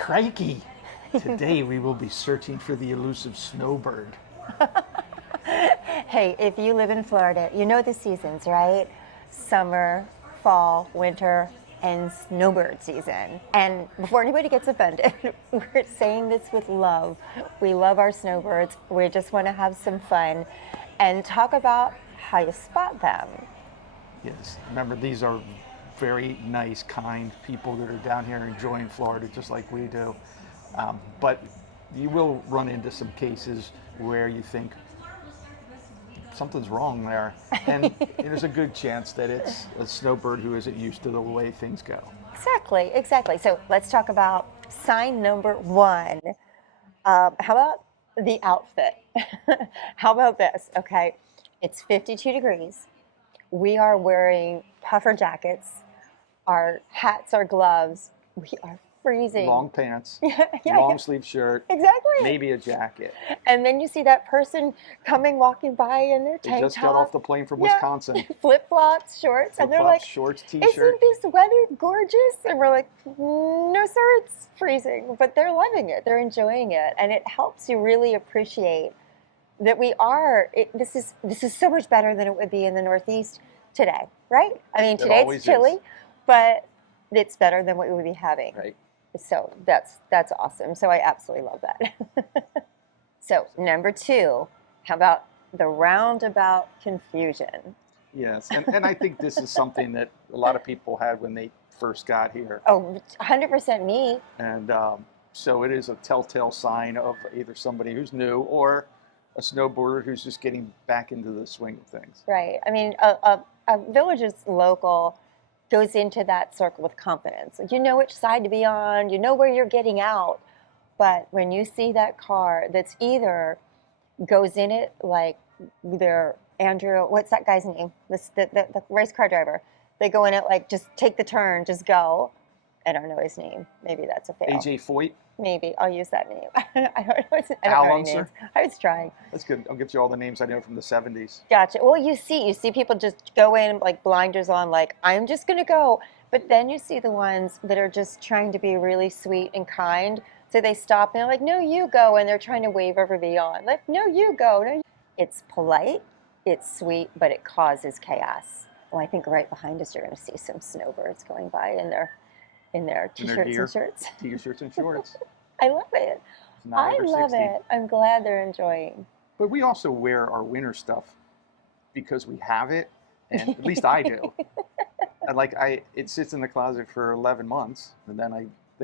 Crikey! Today we will be searching for the elusive snowbird. Hey, if you live in Florida, you know the seasons, right? Summer, fall, winter, and snowbird season. And before anybody gets offended, we're saying this with love. We love our snowbirds. We just want to have some fun and talk about how you spot them. Yes, remember these are very nice, kind people that are down here enjoying Florida just like we do. But you will run into some cases where you think something's wrong there. And there's a good chance that it's a snowbird who isn't used to the way things go. Exactly, exactly. So let's talk about sign number one. How about the outfit? How about this? Okay, it's 52 degrees. We are wearing puffer jackets, our hats, our gloves. We are freezing. Long pants, Yeah, long sleeve shirt, exactly. maybe a jacket. And then you see that person walking by in their They tank just top. got off the plane from Wisconsin. Flip-flops, shorts, and they're Flip-flops, like, shorts, "Isn't t-shirt. this weather gorgeous?" And we're like, "No, sir, it's freezing." But they're loving it. They're enjoying it, and it helps you really appreciate that we are. This is so much better than it would be in the Northeast today, right? I mean, It today always it's chilly, is. but it's better than what we would be having. Right. So that's awesome. So I absolutely love that. So number two, how about the roundabout confusion? Yes, and I think this is something that a lot of people had when they first got here. Oh, 100% me. And so it is a telltale sign of either somebody who's new or a snowboarder who's just getting back into the swing of things. Right. I mean, a village's local goes into that circle with confidence. You know which side to be on, you know where you're getting out. But when you see that car that's either goes in it like their Andrew, what's that guy's name? The race car driver. They go in it like, just take the turn, just go. I don't know his name. Maybe that's a fail. AJ Foyt. Maybe I'll use that name. I don't know. I Al don't know any Unser? names. I was trying. That's good. I'll get you all the names I know from the 70s. Gotcha. Well, you see people just go in like blinders on, like I'm just gonna go. But then you see the ones that are just trying to be really sweet and kind. So they stop and they're like, "No, you go," and they're trying to wave everybody on. Like, "No, you go." No, it's polite, it's sweet, but it causes chaos. Well, I think right behind us you're going to see some snowbirds going by in their t-shirts and shirts. T-shirts and shorts. I love it. It's 9 I or love 60. it. I'm glad they're enjoying. But we also wear our winter stuff because we have it, and at least I do. And it sits in the closet for 11 months, and then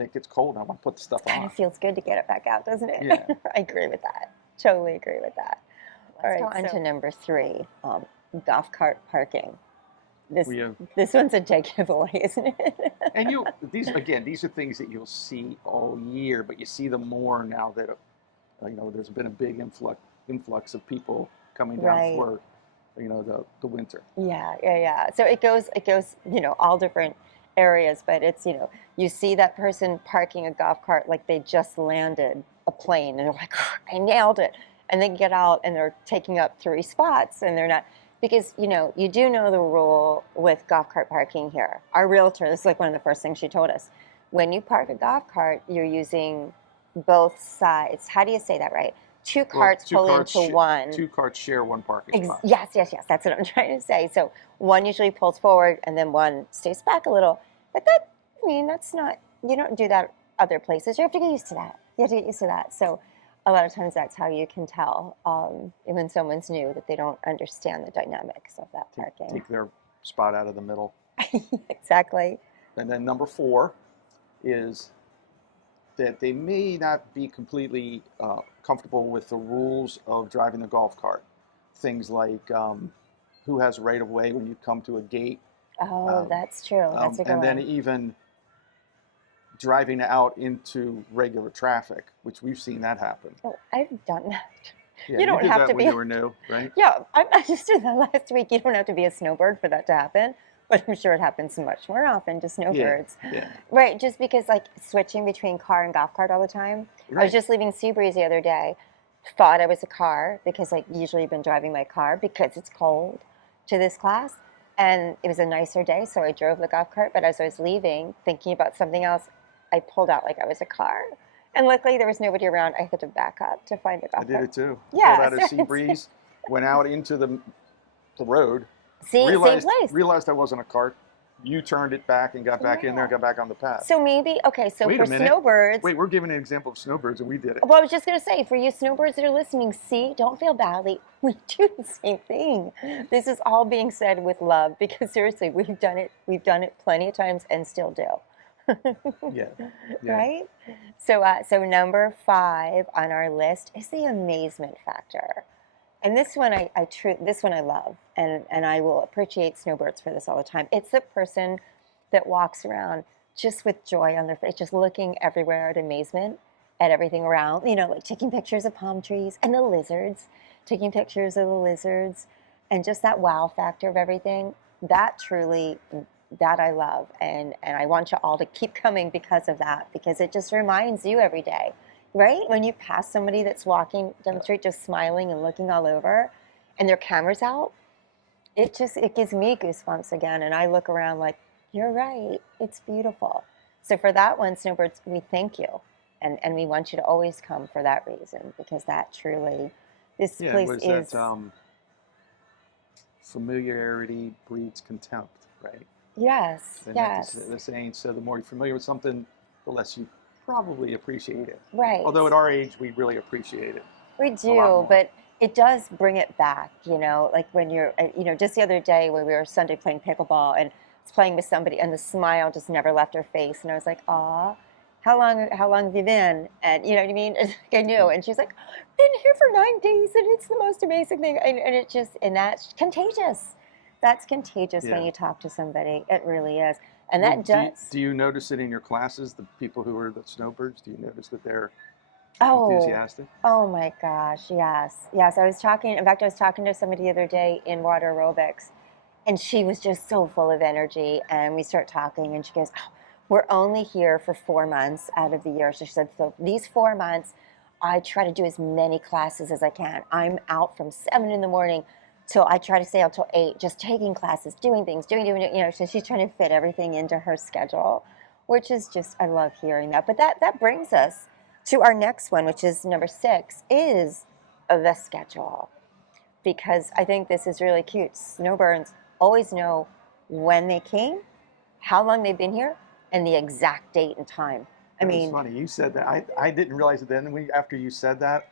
it gets cold, and I want to put the stuff Kind on. of feels good to get it back out, doesn't it? Yeah. I agree with that. Totally agree with that. Let's go on to number three, golf cart parking. This one's a dead giveaway, isn't it? And these are things that you'll see all year, but you see them more now that there's been a big influx of people coming down for the winter. Yeah. So it goes all different areas, but it's you see that person parking a golf cart like they just landed a plane, and they're like, "Oh, I nailed it," and they get out and they're taking up 3 spots, and they're not. Because, you do know the rule with golf cart parking here. Our realtor, this is like one of the first things she told us. When you park a golf cart, you're using both sides. How do you say that right? Two carts pull into one. 2 carts share one parking spot. Yes. That's what I'm trying to say. So one usually pulls forward and then one stays back a little. But that's not, you don't do that other places. You have to get used to that. So a lot of times that's how you can tell when someone's new that they don't understand the dynamics of that parking. Take their spot out of the middle. Exactly. And then number 4 is that they may not be completely comfortable with the rules of driving the golf cart. Things like who has right of way when you come to a gate. Oh, that's true. That's a good one. And then even driving out into regular traffic, which we've seen that happen. Oh, I've done that. Yeah, you don't did have that to when be. You were new, right? Yeah, I just did that last week. You don't have to be a snowbird for that to happen, but I'm sure it happens much more often to snowbirds. Yeah. Right, just because switching between car and golf cart all the time. Right. I was just leaving Seabreeze the other day, thought I was a car because usually been driving my car because it's cold to this class. And it was a nicer day, so I drove the golf cart. But as I was leaving, thinking about something else, I pulled out like I was a car. And luckily there was nobody around. I had to back up to find a I golf did cart. it too. Yeah, Pulled out a sea seriously. breeze, went out into the road, See, same place. realized I wasn't a cart. You turned it back and got back in there, Yeah. got back on the path. So maybe, okay, so Wait for a minute. snowbirds, Wait, we're giving an example of snowbirds, and we did it. well, I was just going to say, for you snowbirds that are listening, see, don't feel badly. We do the same thing. This is all being said with love because seriously, we've done it. We've done it plenty of times and still do. Yeah. Right? So number 5 on our list is the amazement factor. And this one this one I love, and I will appreciate snowbirds for this all the time. It's the person that walks around just with joy on their face, just looking everywhere at amazement at everything around, like taking pictures of palm trees and the lizards, taking pictures of the lizards, and just that wow factor of everything. That truly, that I love, and I want you all to keep coming because of that, because it just reminds you every day, right? When you pass somebody that's walking down the street just smiling and looking all over, and their camera's out, it gives me goosebumps again, and I look around like, you're right, it's beautiful. So for that one, snowbirds, we thank you, and we want you to always come for that reason, because that truly, this Yeah, place was is. that familiarity breeds contempt, right? Yes, And that's yes, the saying. So the more you're familiar with something, the less you probably appreciate it. right. Although at our age, we really appreciate it. We A lot do, more. but it does bring it back, like when you're, just the other day when we were Sunday playing pickleball and I was playing with somebody and the smile just never left her face. And I was like, aw, how long have you been? And you know what I mean? It's like I knew. And she's like, been here for 9 days and it's the most amazing thing. And that's contagious. That's contagious when Yeah. you talk to somebody. It really is. And Well, that does. do you notice it in your classes, the people who are the snowbirds? Do you notice that they're Oh, enthusiastic? oh my gosh, yes. Yes, in fact, I was talking to somebody the other day in water aerobics, and she was just so full of energy. And we start talking, and she goes, oh, we're only here for 4 months out of the year. So she said, so these 4 months, I try to do as many classes as I can. I'm out from 7 in the morning till I try to stay out till 8, just taking classes, doing things, doing, so she's trying to fit everything into her schedule, which is just, I love hearing that. But that brings us to our next one, which is number 6, is the schedule. Because I think this is really cute. Snowbirds always know when they came, how long they've been here, and the exact date and time. I mean, it's funny. You said that. I didn't realize it then. After you said that,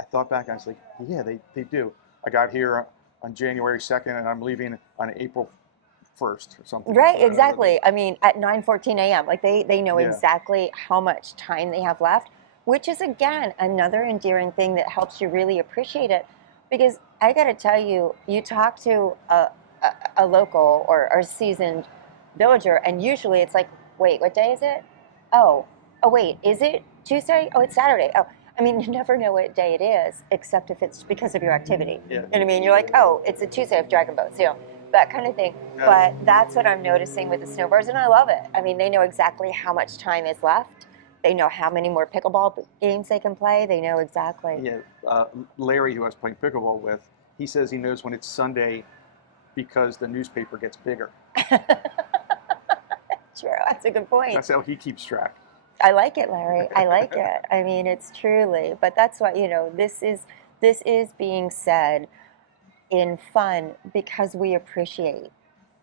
I thought back. I was like, yeah, they do. I got here on January 2nd, and I'm leaving on April 1st or something. right, exactly. I mean, at 9:14 a.m., like they know Yeah. exactly how much time they have left, which is, again, another endearing thing that helps you really appreciate it. Because I got to tell you, you talk to a local or a seasoned villager, and usually it's like, wait, what day is it? Oh, wait, is it Tuesday? Oh, it's Saturday. Oh, I mean, you never know what day it is, except if it's because of your activity. Yeah. You know what I mean? You're like, oh, it's a Tuesday of Dragon Boats, that kind of thing. Yeah. But that's what I'm noticing with the snowbirds, and I love it. I mean, they know exactly how much time is left. They know how many more pickleball games they can play. They know exactly. Yeah. Larry, who I was playing pickleball with, he says he knows when it's Sunday because the newspaper gets bigger. True, that's a good point. That's how he keeps track. I like it, Larry. I like it. I mean, it's truly, but that's what, this is being said in fun because we appreciate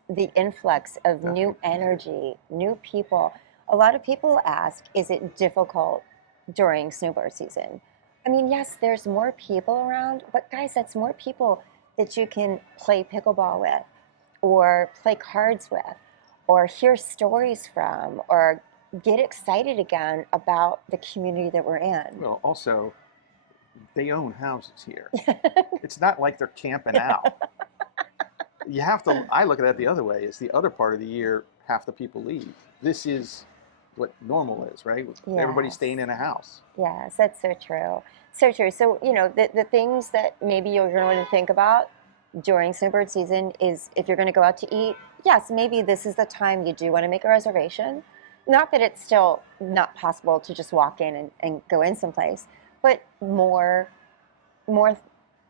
the influx of new energy, new people. A lot of people ask, is it difficult during snowbird season? I mean, yes, there's more people around, but guys, that's more people that you can play pickleball with or play cards with or hear stories from or get excited again about the community that we're in. Well, also, they own houses here. It's not like they're camping out. You have to, I look at it the other way. It's the other part of the year, half the people leave. This is what normal is, right? Yes. Everybody's staying in a house. Yes, that's so true. So true. So, the things that maybe you're going to want to think about during snowbird season is if you're going to go out to eat, yes, maybe this is the time you do want to make a reservation. Not that it's still not possible to just walk in and go in someplace, but more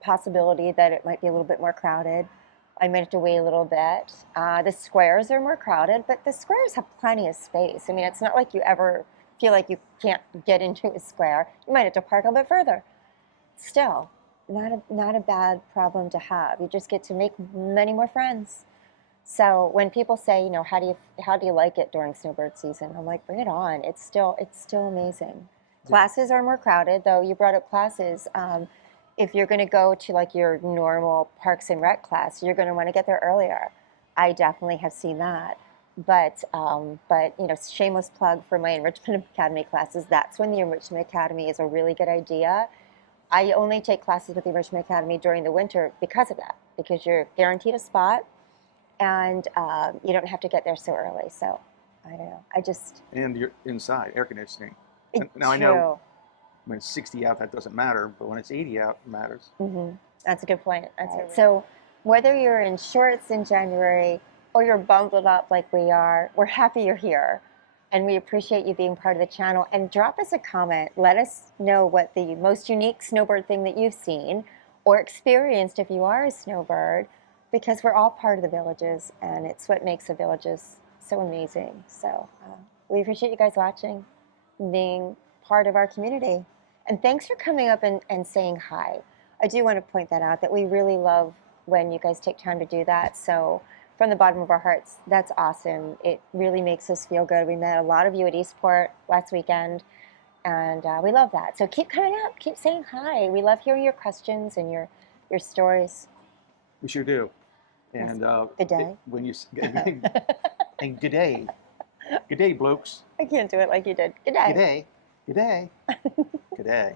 possibility that it might be a little bit more crowded. I might have to wait a little bit. The squares are more crowded, but the squares have plenty of space. I mean, it's not like you ever feel like you can't get into a square. You might have to park a bit further. Still, not a bad problem to have. You just get to make many more friends. So when people say, how do you like it during snowbird season? I'm like, bring it on. It's still amazing. Classes are more crowded, though. You brought up classes. If you're going to go to like your normal Parks and Rec class, you're going to want to get there earlier. I definitely have seen that. But shameless plug for my Enrichment Academy classes. That's when the Enrichment Academy is a really good idea. I only take classes with the Enrichment Academy during the winter because of that, because you're guaranteed a spot and you don't have to get there so early. So I don't know. And you're inside, air conditioning. Now True. I know when it's 60 out, that doesn't matter, but when it's 80 out, it matters. Mm-hmm. That's a good point. So whether you're in shorts in January or you're bundled up like we are, we're happy you're here. And we appreciate you being part of the channel. And drop us a comment. Let us know what the most unique snowbird thing that you've seen or experienced if you are a snowbird, because we're all part of the villages, and it's what makes the villages so amazing. So we appreciate you guys watching, being part of our community. And thanks for coming up and saying hi. I do want to point that out, that we really love when you guys take time to do that. So from the bottom of our hearts, that's awesome. It really makes us feel good. We met a lot of you at Eastport last weekend, and we love that. So keep coming up, keep saying hi. We love hearing your questions and your stories. We sure do. And Good day. And good day. Good day, blokes. I can't do it like you did. Good day. Good day. Good day. Good day.